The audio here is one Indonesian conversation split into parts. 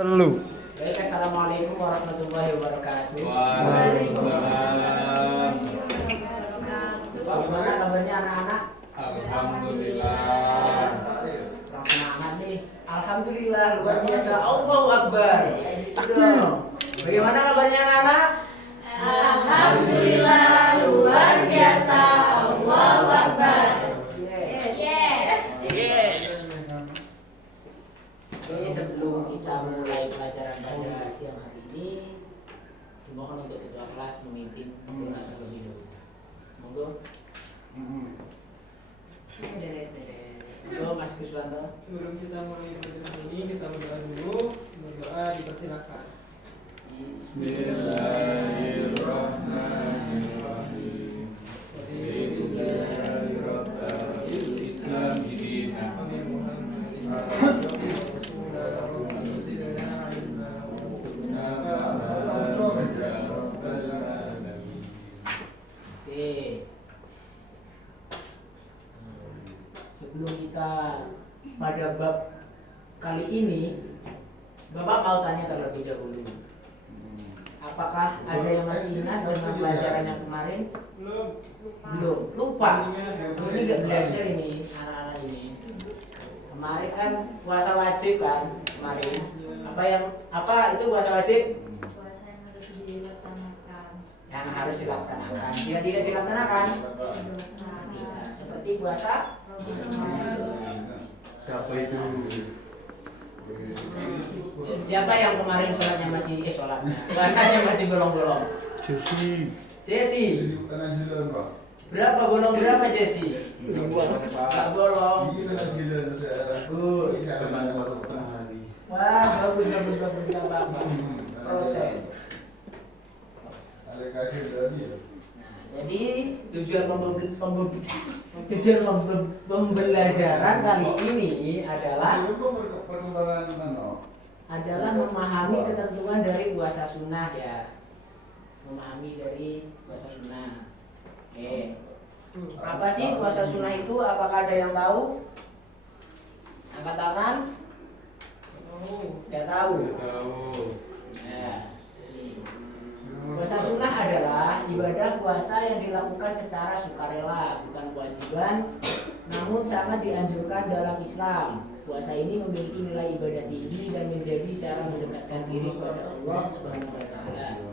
Telu. Baik, assalamualaikum warahmatullahi wabarakatuh. Waalaikumsalam. Bagaimana kabarnya anak-anak? Alhamdulillah. Kurang semangat nih. Alhamdulillah luar biasa. Allahu Akbar. Takbir. Bagaimana kabarnya anak-anak? Alhamdulillah luar biasa. Allahu Akbar. Yes. Oke, sebelum kita mulai pelajaran pada siang hari ini, dimohon untuk ketua kelas memimpin doa terlebih dahulu. Monggo. Monggo Mas Guswanto. Sebelum kita mulai pelajaran ini, kita berdoa dulu. Berdoa dipersilakan. Bismillahirrahmanirrahim. Bismillahirrahmanirrahim. Islam dina. Oke. Sebelum kita pada bab kali ini, Bapak mau tanya terlebih dahulu. Apakah ada yang masih ingat dengan pelajaran yang kemarin? Belum. Belum. Lupa. Ini nggak belajar ini anak-anak ini. Kemarin kan puasa wajib kan? Kemarin. Apa itu puasa wajib? Puasa yang harus dilaksanakan. Yang harus dilaksanakan. Jika tidak dilaksanakan, Dosa. dosa. Seperti puasa. Siapa itu? Siapa yang kemarin sholatnya puasanya masih bolong-bolong? Jesse. Jesse. Berapa bolong berapa Jesse? Enggak bolong. Bagus. Teman puasa setengah hari. Wah, bagus enggak apa-apa. Proses. Jadi tujuan pembelajaran kali ini adalah memahami ketentuan dari puasa sunnah ya. Memahami dari puasa sunnah. Oke. Apa sih puasa sunnah itu? Apakah ada yang tahu? Angkat tangan. Nggak tahu. Tahu. Ya. Puasa sunnah adalah ibadah puasa yang dilakukan secara sukarela, bukan kewajiban, namun sangat dianjurkan dalam Islam. Puasa ini memiliki nilai ibadah tinggi dan menjadi cara mendekatkan diri kepada Allah Subhanahu wa taala.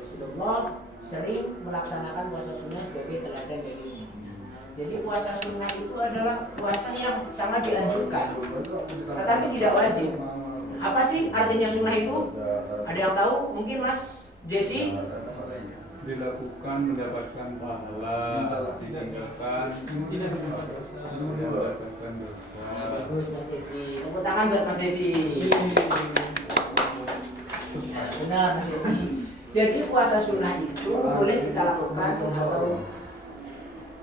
Rasulullah sering melaksanakan puasa sunnah sebagai teladan bagi umatnya. Jadi puasa sunnah itu adalah puasa yang sangat dianjurkan, tetapi tidak wajib. Apa sih artinya sunnah itu? Ada yang tahu? Mungkin Mas Jesse? Dilakukan mendapatkan pahala, ditinggalkan Tidak berbuat dosa. mendapatkan dosa. Bagus Mas Jesse. Tepuk tangan buat Mas Jesse. Benar Mas Jesse. Jadi puasa sunnah itu boleh kita lakukan atau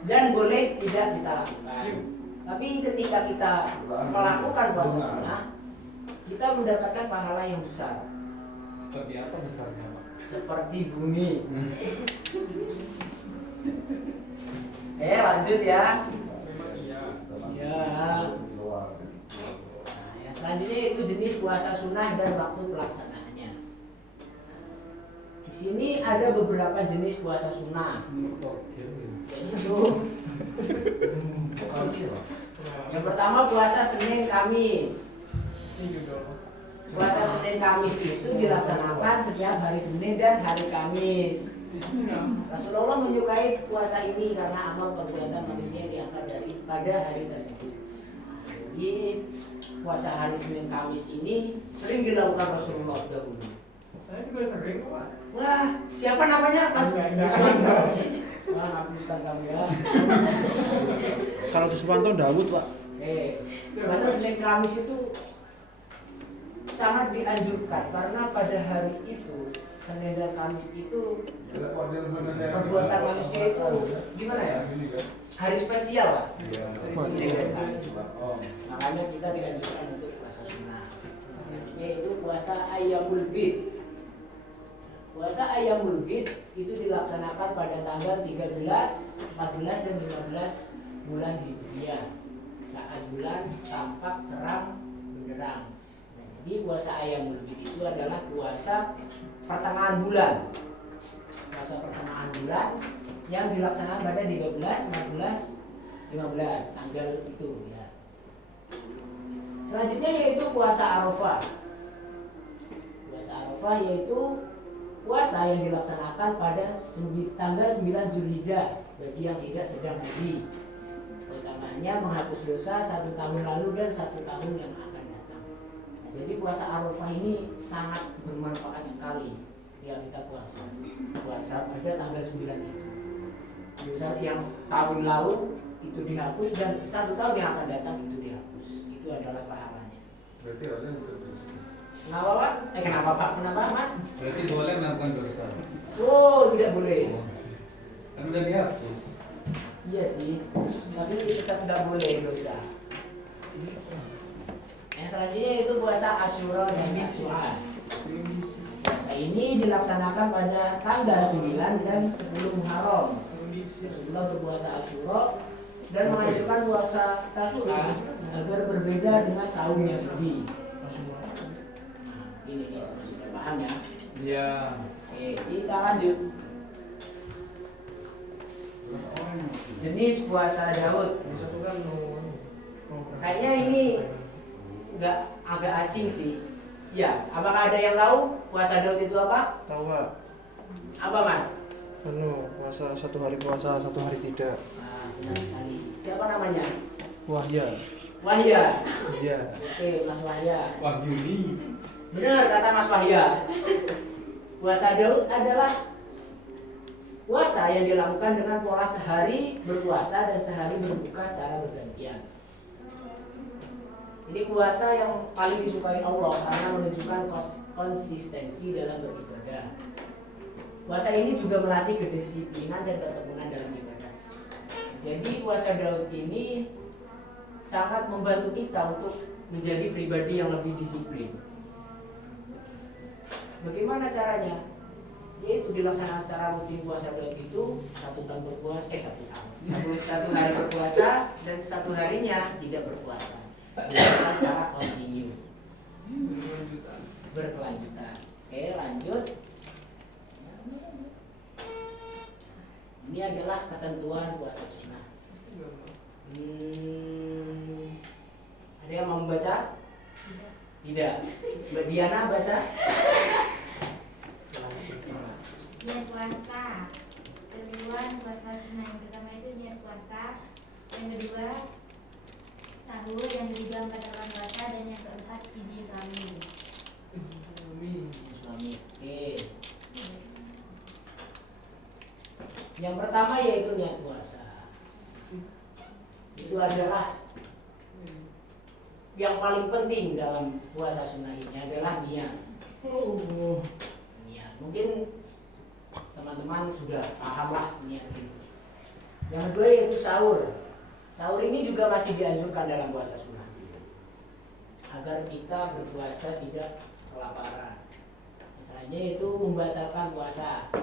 dan boleh tidak kita lakukan. Tapi ketika kita melakukan puasa sunnah, kita mendapatkan pahala yang besar. Seperti apa besarnya, Pak? Seperti bumi. Lanjut ya. Memang iya. Ya. Nah, yang selanjutnya itu jenis puasa sunnah dan waktu pelaksanaannya. Di sini ada beberapa jenis puasa sunnah. Yaitu yang pertama puasa Senin Kamis. Ini juga. Puasa Senin Kamis itu dilaksanakan setiap hari Senin dan hari Kamis. Rasulullah menyukai puasa ini karena amal perbuatan manusia diangkat pada hari tersebut. Jadi puasa hari Senin Kamis ini sering dilakukan Rasulullah dahulu. Saya juga sering kok, Pak. Wah, siapa namanya Mas? Enggak. Wah, ngapusan kamu ya. Kalau Guswanto Dawud, Pak. Puasa Senin Kamis itu sangat dianjurkan karena pada hari itu Senin dan Kamis itu perbuatan manusia itu gimana ya? Hari spesial lah. Senin dan Kamis. Makanya kita dianjurkan untuk puasa sunnah. Selanjutnya itu puasa Ayyamul Bid. Puasa Ayyamul Bid itu dilaksanakan pada tanggal 13, 14 dan 15 bulan Hijriah saat bulan tampak terang benderang. Jadi puasa Ayyamul Bid itu adalah puasa pertengahan bulan. Puasa pertengahan bulan yang dilaksanakan pada 13, 14, 15 tanggal itu ya. Selanjutnya yaitu puasa Arafah. Puasa Arafah yaitu puasa yang dilaksanakan pada tanggal 9 Zulhijjah bagi yang tidak sedang haji. Utamanya menghapus dosa 1 tahun lalu dan 1 tahun yang akan datang. Nah, jadi puasa Arafah ini sangat bermanfaat sekali ketika kita puasa pada tanggal 9 itu. Dosa yang tahun lalu itu dihapus dan 1 tahun yang akan datang itu dihapus. Itu adalah pahalanya. Berarti orang itu dosa. Kenapa Pak? Kenapa Pak? Kenapa Mas? Berarti boleh melakukan dosa. Oh, tidak boleh. Kan udah dihapus. Iya sih, tapi tetap tidak boleh dosa. Yang selanjutnya itu puasa Asyura dan Tasyu'a. Puasa ini dilaksanakan pada tanggal 9 dan 10 Muharram. Rasulullah berpuasa Asyura dan mengajarkan puasa Tasyu'a agar berbeda dengan kaum Yahudi. Ini sudah paham ya? Iya. Oke, kita lanjut. Jenis puasa Daud. Kayaknya ini agak asing sih. Ya, apakah ada yang tahu puasa Daud itu apa? Tahu Pak? Apa Mas? Puasa 1 hari puasa, 1 hari tidak. Nah, benar sekali. Siapa namanya? Wahya. Wahya. Iya. Oke, Mas Wahya. Wahyuni. Benar kata Mas Wahya. Puasa Daud adalah puasa yang dilakukan dengan pola sehari berpuasa dan sehari berbuka secara bergantian. Ini puasa yang paling disukai Allah karena menunjukkan konsistensi dalam beribadah. Puasa ini juga melatih kedisiplinan dan ketekunan dalam ibadah. Jadi puasa Daud ini sangat membantu kita untuk menjadi pribadi yang lebih disiplin. Bagaimana caranya? Yaitu dilaksanakan secara rutin puasa Daud itu 1 tahun berpuasa, 1 hari berpuasa dan 1 harinya tidak berpuasa. Dilakukan secara kontinu, berkelanjutan. Oke, lanjut. Ini adalah ketentuan puasa sunnah. Ada yang mau membaca? Tidak. Mbak Diana baca? Niat puasa. Ketentuan puasa sunnah yang pertama itu niat puasa. Yang kedua sahur. Yang ketiga 4 bulan puasa dan yang keempat izin suami. Suami. Oke. Yang pertama yaitu niat puasa. Itu adalah yang paling penting dalam puasa sunnah ini adalah niat. Niat. Mungkin teman-teman sudah paham lah niat itu. Yang kedua yaitu sahur. Sahur ini juga masih dianjurkan dalam puasa sunnah agar kita berpuasa tidak kelaparan. Misalnya itu membatalkan puasa.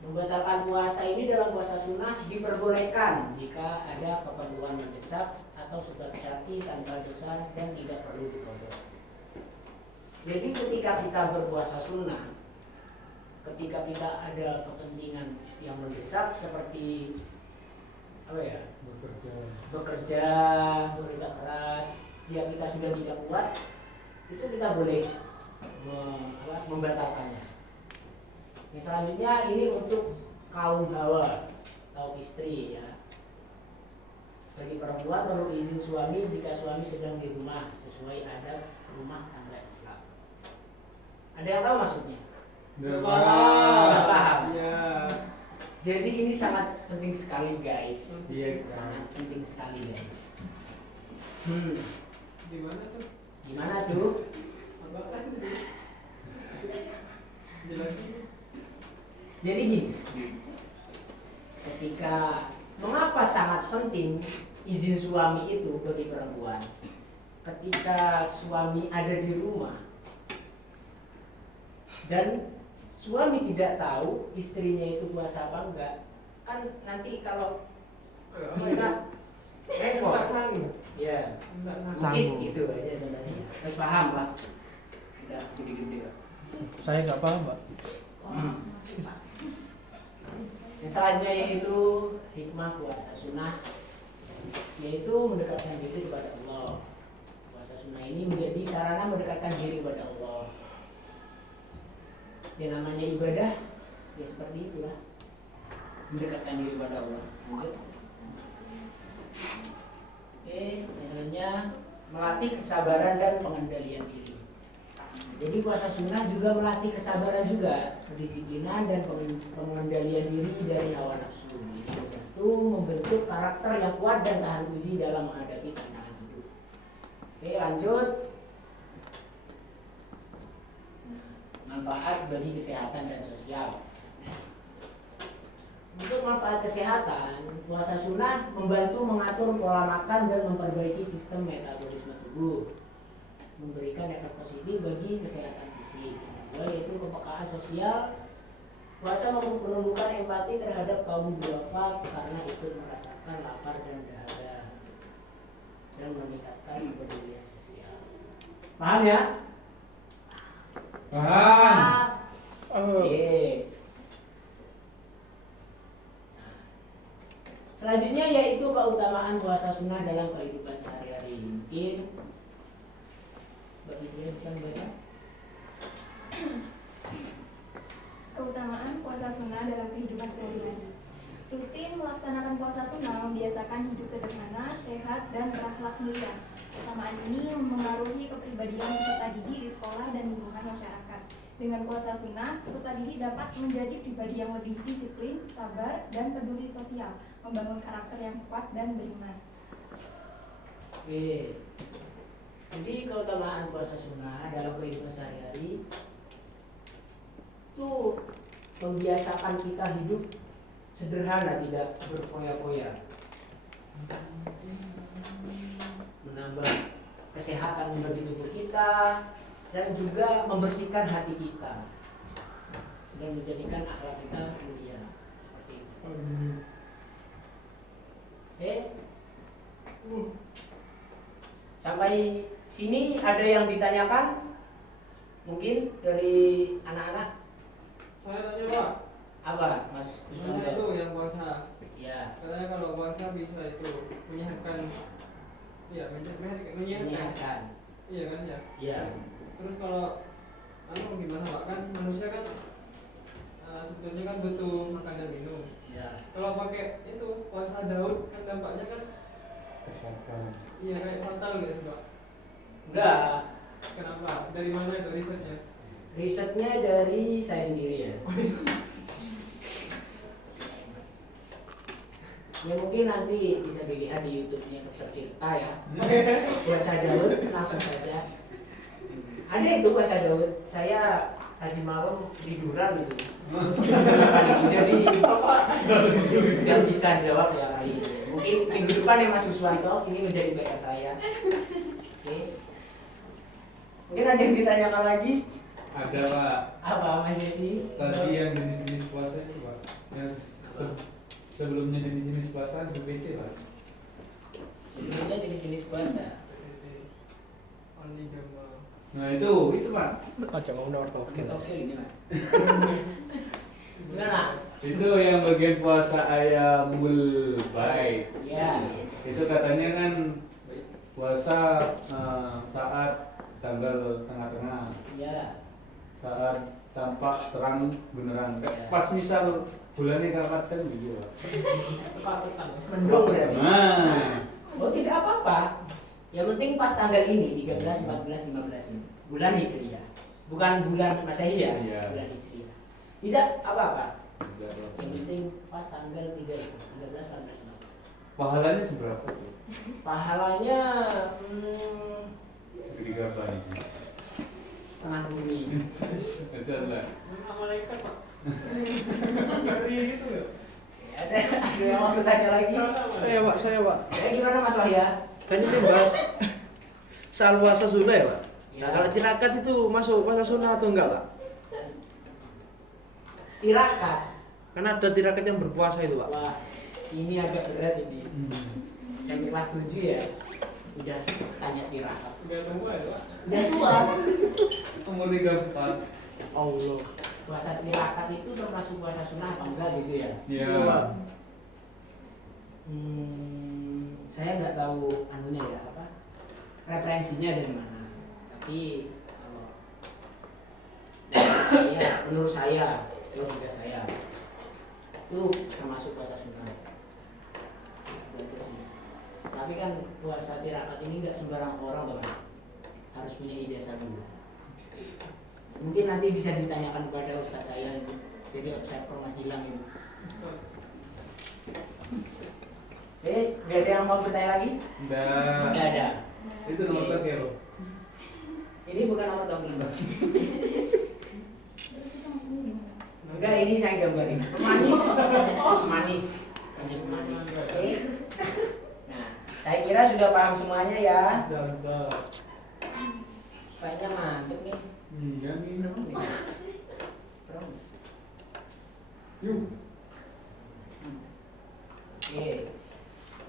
Membatalkan puasa ini dalam puasa sunnah diperbolehkan jika ada keperluan mendesak atau sebab syar'i tanpa dosa dan tidak perlu dikodok. Jadi ketika kita berpuasa sunnah, ketika kita ada kepentingan yang mendesak seperti apa ya, bekerja keras, jika kita sudah tidak kuat, itu kita boleh membatalkannya. Yang selanjutnya ini untuk kaum hawa atau istri ya. Bagi perempuan perlu izin suami jika suami sedang di rumah sesuai adat rumah tangga Islam. Ada yang tahu maksudnya? Nggak Nggak paham. Iya. Jadi ini sangat penting sekali guys. Iya, Sangat penting sekali guys. Gimana tuh? Gimana tuh? Apa kan? Jelasin. Jadi gini, ketika mengapa sangat penting izin suami itu bagi perempuan? Ketika suami ada di rumah dan suami tidak tahu istrinya itu puasa apa enggak, kan nanti kalau kita Repot. Tak sanggup. Ya. Tak sanggup. Mungkin Sanggup. gitu aja sebenarnya. Harus paham lah. Udah gede-gede lah. Saya nggak paham, Pak. Yang selanjutnya yaitu hikmah puasa sunnah, yaitu mendekatkan diri kepada Allah. Puasa sunnah ini menjadi sarana mendekatkan diri kepada Allah. Yang namanya ibadah ya seperti itulah, mendekatkan diri kepada Allah. Lanjut. Oke, yang selanjutnya melatih kesabaran dan pengendalian diri. Jadi puasa sunnah juga melatih kesabaran juga, kedisiplinan dan pengendalian diri dari hawa nafsu. Ini membentuk karakter yang kuat dan tahan uji dalam menghadapi tantangan hidup. Oke, lanjut. Manfaat bagi kesehatan dan sosial. Untuk manfaat kesehatan, puasa sunnah membantu mengatur pola makan dan memperbaiki sistem metabolisme tubuh, memberikan efek positif bagi kesehatan fisik. Kedua yaitu kepekaan sosial. Puasa menumbuhkan empati terhadap kaum duafa karena ikut merasakan lapar dan dahaga dan meningkatkan kepedulian sosial. Paham ya? Paham. Oke. Nah, selanjutnya yaitu keutamaan puasa sunnah dalam kehidupan sehari-hari. Mungkin bagi kalian bisa membaca. Keutamaan puasa sunnah dalam kehidupan sehari-hari. Rutin melaksanakan puasa sunnah membiasakan hidup sederhana, sehat, dan berakhlak mulia. Keutamaan ini mempengaruhi kepribadian peserta didik di sekolah dan lingkungan masyarakat. Dengan puasa sunnah, peserta didik dapat menjadi pribadi yang lebih disiplin, sabar, dan peduli sosial, membangun karakter yang kuat dan beriman. Oke. Jadi keutamaan puasa sunnah dalam kehidupan sehari-hari itu membiasakan kita hidup sederhana, tidak berfoya-foya, menambah kesehatan bagi tubuh kita dan juga membersihkan hati kita dan menjadikan akhlak kita mulia. Seperti itu. Oke. Sampai sini ada yang ditanyakan? Mungkin dari anak-anak? Saya tanya Pak, Apa, Mas sebenarnya itu Kuswanto? yang puasa. Ya, Katanya kalau puasa bisa itu menyehatkan, iya menyehatkan, menyehatkan. iya kan ya. Ya, Terus kalau gimana Pak, kan manusia kan sebetulnya kan butuh makan dan minum. ya. Kalau pakai itu puasa Daud kan dampaknya kan Kesehatan. iya kayak fatal nggak sih Pak? Enggak. Kenapa? Dari mana itu risetnya? Risetnya dari saya sendiri ya. Ya mungkin nanti bisa dilihat di YouTube-nya Dr. Tirta ya. Puasa Daud langsung saja. Ada itu puasa Daud. Saya tadi malam tiduran gitu. Jadi nggak bisa jawab ya hari ini. Mungkin minggu depan ya Mas Kuswanto, ini menjadi PR saya. Oke. Mungkin ada yang ditanyakan lagi? Ada Pak. Apa Mas Jesse? Tadi yang jenis-jenis puasa itu Pak. Yang sebelumnya jenis-jenis puasa berbeda Pak. Sebelumnya jenis-jenis puasa. Only Jamaah. Nah itu Pak. Aja ngomong nomor token. Oke ini Mas. Gimana? Itu yang bagian puasa ayamul bait. Ya. Itu katanya kan puasa saat tanggal tengah-tengah, Ya. saat tampak terang beneran. Ya. Pas misal bulannya kapan gitu Pak. Tepat. Mendung berarti. Nah, Oh tidak apa-apa. Yang penting pas tanggal ini 13, 14, 15 ini. Bulan Hijriah. Bukan bulan Masehi ya. Iya. Bulan Hijriah. Tidak apa-apa. Yang penting pas tanggal 3 itu, 13, 14, 15. pahalanya seberapa tuh? Pahalanya Segede apa ini? setengah bumi. Masalah. Memang malaikat Pak. Ngeri gitu ya. Ada yang mau tanya lagi? Saya Pak. Ya gimana Mas Wahya? Kan ini bahas soal puasa sunnah ya Pak. Ya. Nah kalau tirakat itu masuk puasa sunnah atau enggak Pak? Tirakat. Kan ada tirakat yang berpuasa itu Pak. Wah, ini agak berat ini. SMP kelas 7 ya udah tanya tirakat. Udah tua ya Pak? Udah tua. Umur 34. Allah. Puasa tirakat itu termasuk puasa sunnah apa enggak gitu ya? Iya. Pak. Saya nggak tahu anunya ya apa referensinya dari mana. Tapi kalau menurut saya logika saya itu termasuk puasa sunnah. Itu aja sih. Tapi kan puasa tirakat ini nggak sembarang orang loh, harus punya ijazah dulu. Mungkin nanti bisa ditanyakan kepada ustadz saya ini, jadi observer Mas Gilang ini. Gak ada yang mau bertanya lagi? Udah. Nggak ada. Itu nomor berapa ya, Bro? Ini bukan nomor tahun Bang. Terus kita maksudnya gimana? Enggak, ini saya gambarin. Manis. Manis. Manis. Oke. Nah, saya kira sudah paham semuanya ya. Sudah. Kayaknya mantep nih. Iya nih. Berapa? Yuk. Oke.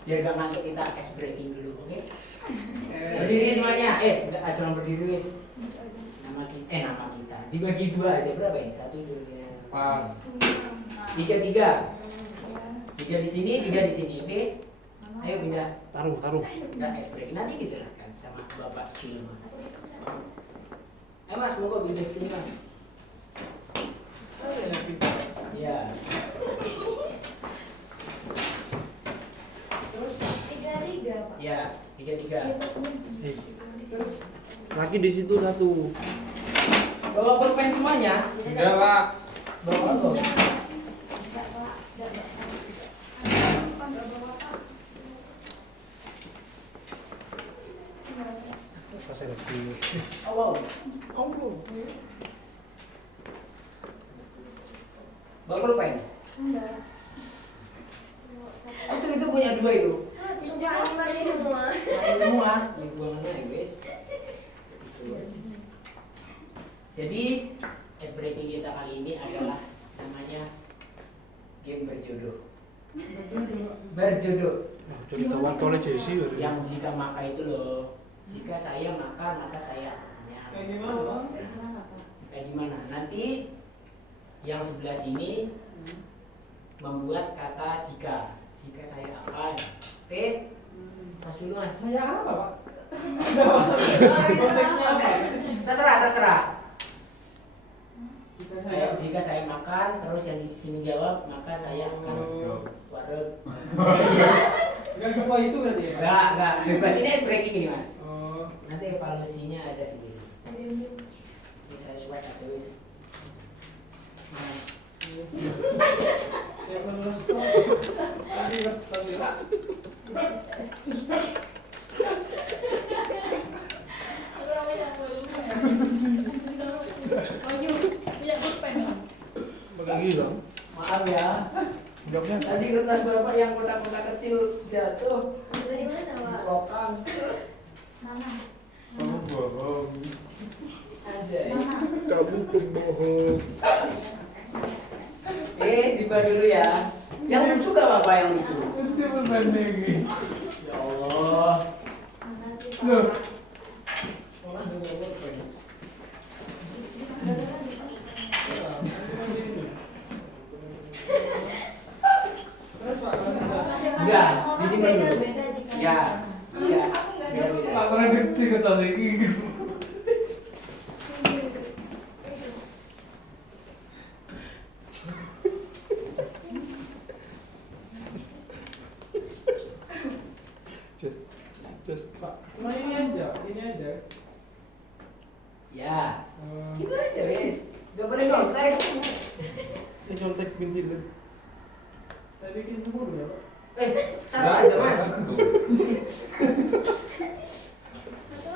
Biar gak ngantuk kita ice breaking dulu, oke? Berdiri semuanya. Enggak jangan berdiri, guys. Nama kita. Dibagi dua aja berapa ini? 1, 2, 3. Pas. 3. Tiga di sini, 3 di sini, oke? Ayo pindah. Taruh. Enggak ice breaking. Nanti dijelaskan sama Bapak Cilma. Ayo Mas, monggo pindah di sini Mas. Saya yang pintar. Iya. Terus 3 Pak. Iya, 3. Lagi di situ satu. Bawa pulpen semuanya. Enggak, Pak. Bawa apa? Enggak Pak, enggak Pak. Enggak bawa Pak. Selesai lagi. Oh, wow. Allah. Bawa pulpen. Enggak. Itu punya 2 itu. Mati semua. Mati semua. Ya buangan aja, guys. Jadi, ice breaking kita kali ini adalah namanya game berjodoh. Berjodoh. Nah, jadi kawan tole Jesse ya. Yang jika maka itu loh. Jika saya makan maka saya Kayak gimana Pak? Kayak gimana? Nanti yang sebelah sini membuat kata jika. Jika saya akan. Oke? Mas dulu Mas. Saya apa Pak? Konteksnya apa? Terserah. Jika saya Jika saya makan, terus yang di sini jawab, maka saya akan warut. Enggak sesuai itu berarti ya Pak? Enggak. Bebas ini ice breaking ini Mas. Oh, Nanti evaluasinya ada sendiri. Ini saya swag aja wis. Nah, ya benar. Tadi Pak. Lagi Bang. maaf ya. Jawabnya Tadi kertas Bapak yang kotak-kotak kecil jatuh. Dari mana Pak? Selokan. Mana? Kamu bohong. Aja. Mana? kamu pembohong. Dibuka dulu ya. Yang lucu gak Bapak yang lucu? Itu pulpen lagi. Ya Allah. Makasih Loh. Pak. Sekolah dulu pulpen. Terus Pak, kalau sudah Enggak, disimpan dulu. Beda jika. Ya. Iya. Aku enggak ada. Beda-beda. Tak pernah ngerti kata lagi. Just Pak, cuma ini aja. Ya. Gitu aja wis. Gak boleh nyontek. ini contek bintil. Saya bikin semua dulu ya Pak. Satu aja Mas. Satu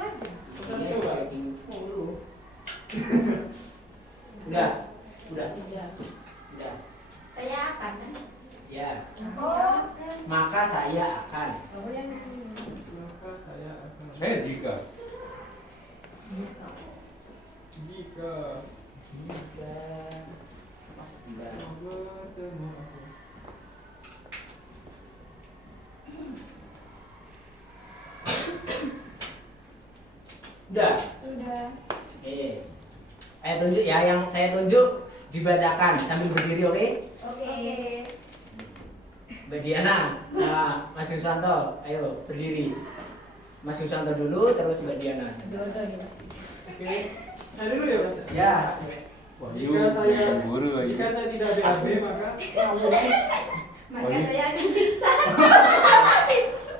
aja. Satu Iya, coba. saya bikin 10. Udah. Udah. Saya akan kan? Ya. Oh. Maka saya akan. Maka saya akan. Saya jika. Jika Jika masuk bulan. bertemu aku. Udah. Sudah. Oke. Tunjuk ya, yang saya tunjuk dibacakan sambil berdiri, oke? Oke. Mbak Diana, Mas Yuswanto, ayo berdiri. Mas Yuswanto dulu, terus Mbak Diana. Oke. Saya dulu ya Mas. Ya. Jika saya tidak BAB maka Maka saya akan bisa.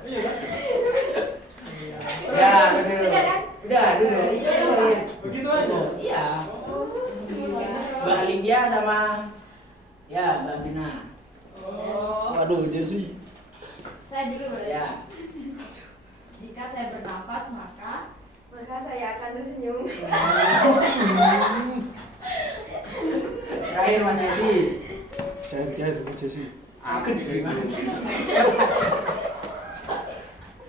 iya kan? Ya, betul. Udah kan? Udah, dulu. Begitu aja. Iya. Mbak Lydia sama Mbak Bina. Oh. Aduh, Jesse. Saya dulu boleh. Ya. Jika saya bernafas maka saya akan tersenyum. Terakhir Mas Jesse. Cair, Jesse. Aku di mana?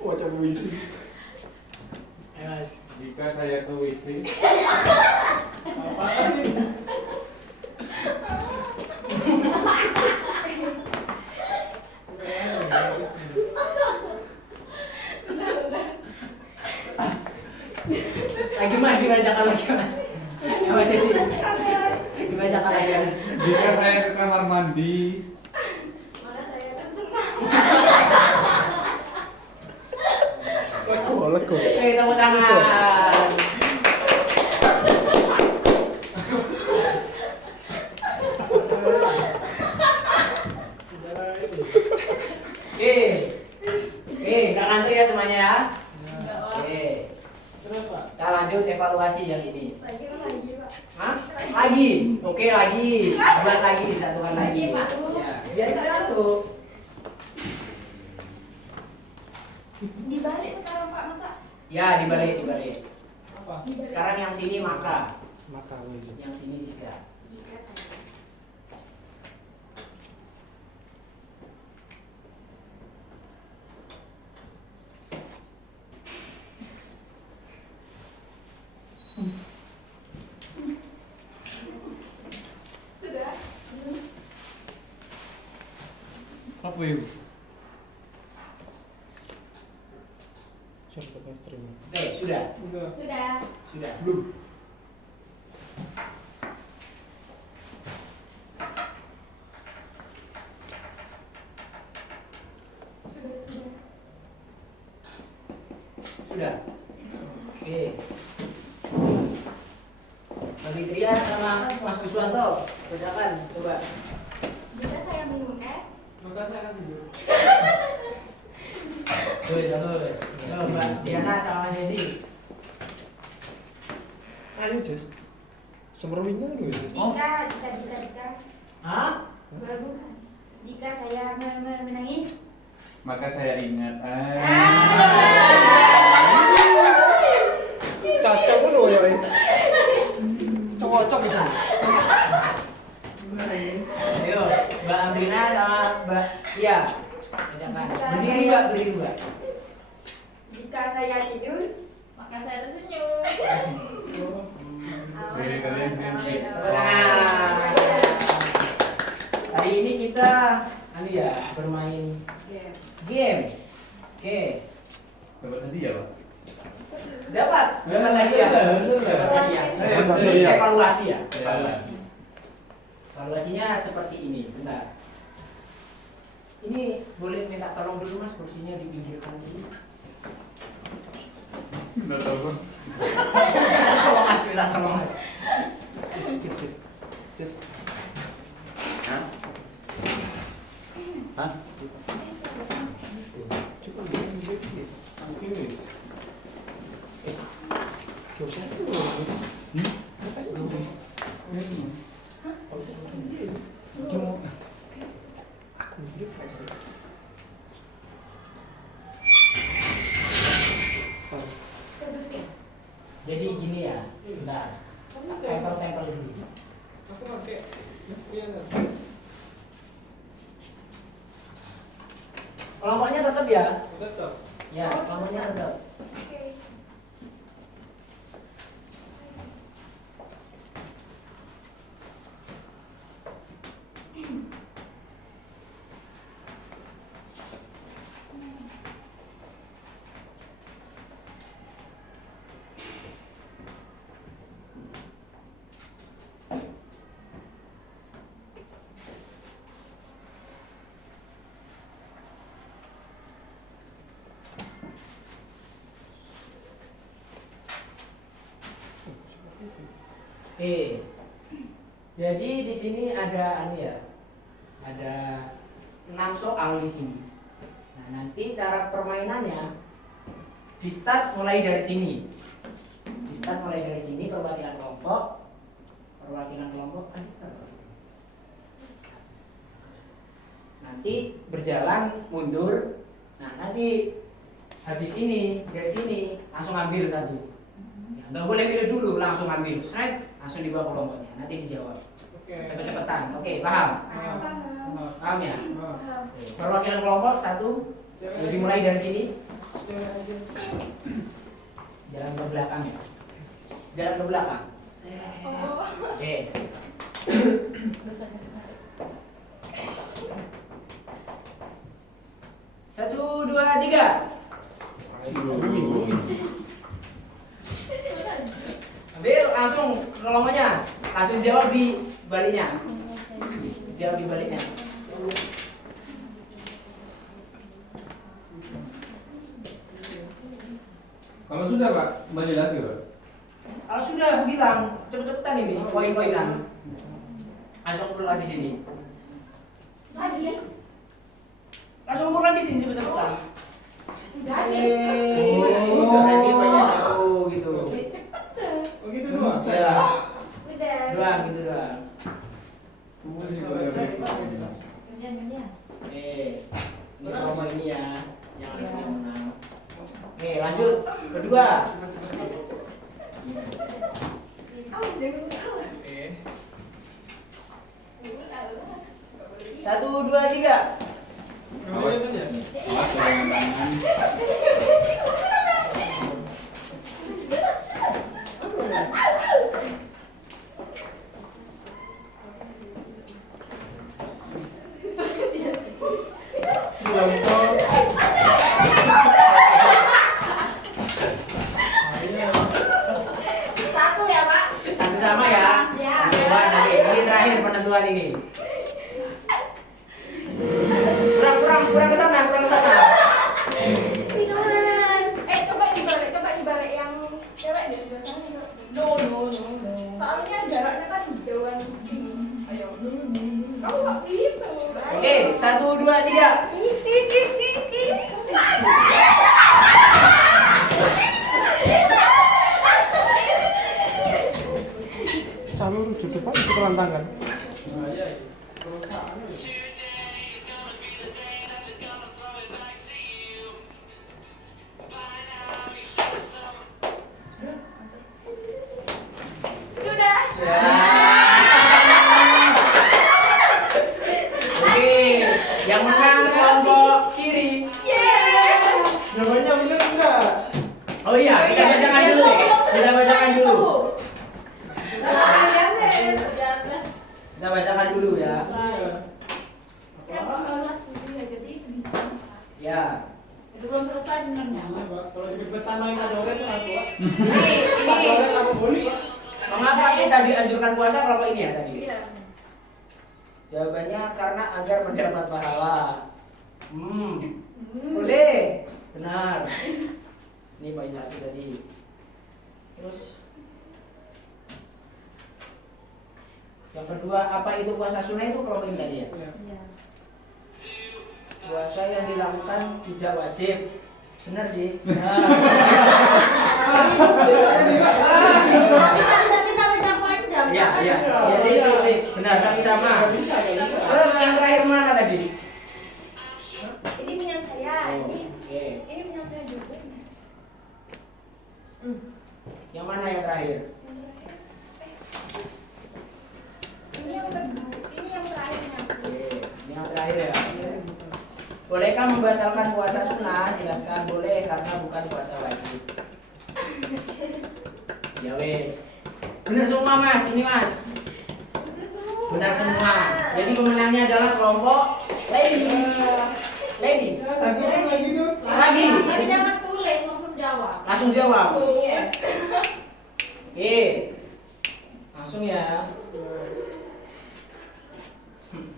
Wajah puisi. Ayo Mas. Jika saya ke WC, Apaan ini? Lagi Mas, dibacakan lagi Mas. Ya Mas Jesse. Dibacakan lagi Mas. jika saya ke kamar mandi, Maka saya akan senang. Lego. Tepuk tangan. Nggak ngantuk ya semuanya ya. Oke. Terus Pak. Kita lanjut evaluasi yang ini. Lagi kan lagi Pak. Hah? Lagi? Oke lagi. Buat lagi, disatukan lagi. Lagi, Pak. Ya. Biar nggak ngantuk. Dibalik sekarang Pak masa? Ya, dibalik. Apa? Dibalik. Sekarang yang sini maka, Maka wes. yang sini jika. Jika saya. Sudah. apa itu? Siapa pas terima? Oke, sudah. Udah. Sudah. Sudah. Sudah. Sudah. Oke. Mbak Fitria sama Mas Guswanto, bacakan coba. Jika saya minum es, Maka saya akan tidur. Bagus. Mbak Diana sama Mas Jesse. Ayo, Jess. Semeruingnya lu ya. jika. Hah? Bukan. Jika saya menangis, Maka saya ingat. Caca pun lo ya. Cocok bisa. Ayo, Mbak Amrina sama Mbak Iya. Bacakan. Berdiri Mbak. jika saya tidur, maka saya tersenyum. Diri kalian sendiri. Tepuk tangan. Hari ini kita bermain game. Oke. Dapat hadiah, Pak. Dapat hadiah. Dapat hadiah. Enggak, sorry ya. Evaluasi ya. Evaluasinya seperti ini. Bentar. Ini boleh minta tolong dulu Mas, kursinya dipinggirkan dulu. Enggak tahu, Bang. Tolong Mas, minta tolong Mas. Cek. Hah? Hah? Coba lihat ini. Oke, wis. Dosa itu. Cuma aku hidup aja. Jadi gini ya. Bentar. Tempel dulu. Aku pakai. Iya enggak? Kelompoknya tetap ya. Tetap. Ya, kelompoknya tetap. Oke. Oke. Jadi di sini ada ada 6 soal di sini. Nah, nanti cara permainannya di start mulai dari sini. Perwakilan kelompok. Nanti berjalan mundur. Nah, nanti habis ini dari sini langsung ambil satu. Ya, nggak boleh pilih dulu, langsung ambil. Langsung dibawa kelompoknya. Nanti dijawab. Cepet-cepetan. Oke, paham? Paham ya? Oke. Perwakilan kelompok 1. Dimulai dari sini. Jalan ke belakang ya. Oke. 1, 2, 3. Ambil langsung kelompoknya. Langsung jawab di baliknya. Kalau sudah Pak, kembali lagi Pak. Kalau sudah bilang cepet-cepetan ini poin-poinan. Langsung pulang di sini. Langsung pulang di sini cepet-cepetan. Berarti banyak satu gitu. Oh gitu doang? Ya. Udah. Doang gitu doang. Gantian. Ini kelompok ini ya yang menang. Oke, lanjut kedua. Satu, dua, tiga. Awas jangan tangan. Satu ya, Pak? Satu sama ya. Penentuan ini. Ini terakhir penentuan ini. Kurang ke sana. Ini kanan. Coba dibalik yang cewek di sebelah sana. No. Soalnya jaraknya kan jauhan sini. Ayo. Kamu nggak gitu. Oke, 1, 2, 3. Calur rujuk cepat itu pelantangan. Sudah. Ya. Oke, yang menang kelompok kiri. Jawabannya bener enggak? Oh iya, kita bacakan dulu. Kita bacakan dulu ya. Kan kelas 7 ya, jadi sebisa. Ya. Itu belum selesai sebenarnya. Kalau cepet tambahin kadoren aku, Pak. Ini Kadoren aku boleh, Pak. mengapa kita dianjurkan puasa kelompok ini ya tadi? Iya. Jawabannya karena agar mendapat pahala. Boleh. Benar. Ini poin 1 tadi. Terus yang kedua, apa itu puasa sunnah itu kelompok ini tadi ya? Iya. Puasa yang dilakukan tidak wajib. Benar sih. Bisa beda panjang. Iya. Ya sih. Benar, satu sama. Terus yang terakhir mana tadi? Ini punya saya. Oke. Ini punya saya juga. Yang mana yang terakhir? Ini yang kedua. Ini yang terakhirnya. Oke, ini yang terakhir ya. Bolehkah membatalkan puasa sunnah? Jelaskan boleh karena bukan puasa wajib. Ya wes. Benar semua Mas, ini Mas. Benar semua. Jadi pemenangnya adalah kelompok ladies. Lagi. Tapi jangan tulis, langsung jawab. Langsung jawab. Yes. Oke. Langsung ya.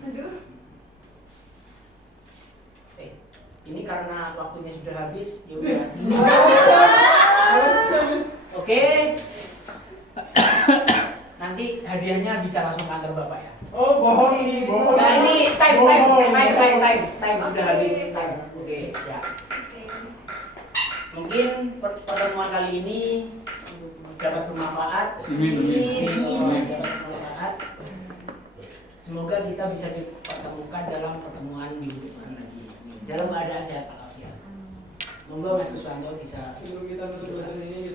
Aduh. Ini karena waktunya sudah habis, ya udah. Oke. Nanti nanti hadiahnya bisa langsung kantor Bapak ya. Oh, bohong ini, bohong. Nah, ini time sudah habis time. Oke, ya. Oke. Mungkin pertemuan kali ini dapat bermanfaat. Dapat bermanfaat. Semoga kita bisa dipertemukan dalam pertemuan minggu depan lagi. Dalam keadaan sehat walafiat. Monggo Mas Kuswanto bisa. Sebelum kita menutup pelajaran ini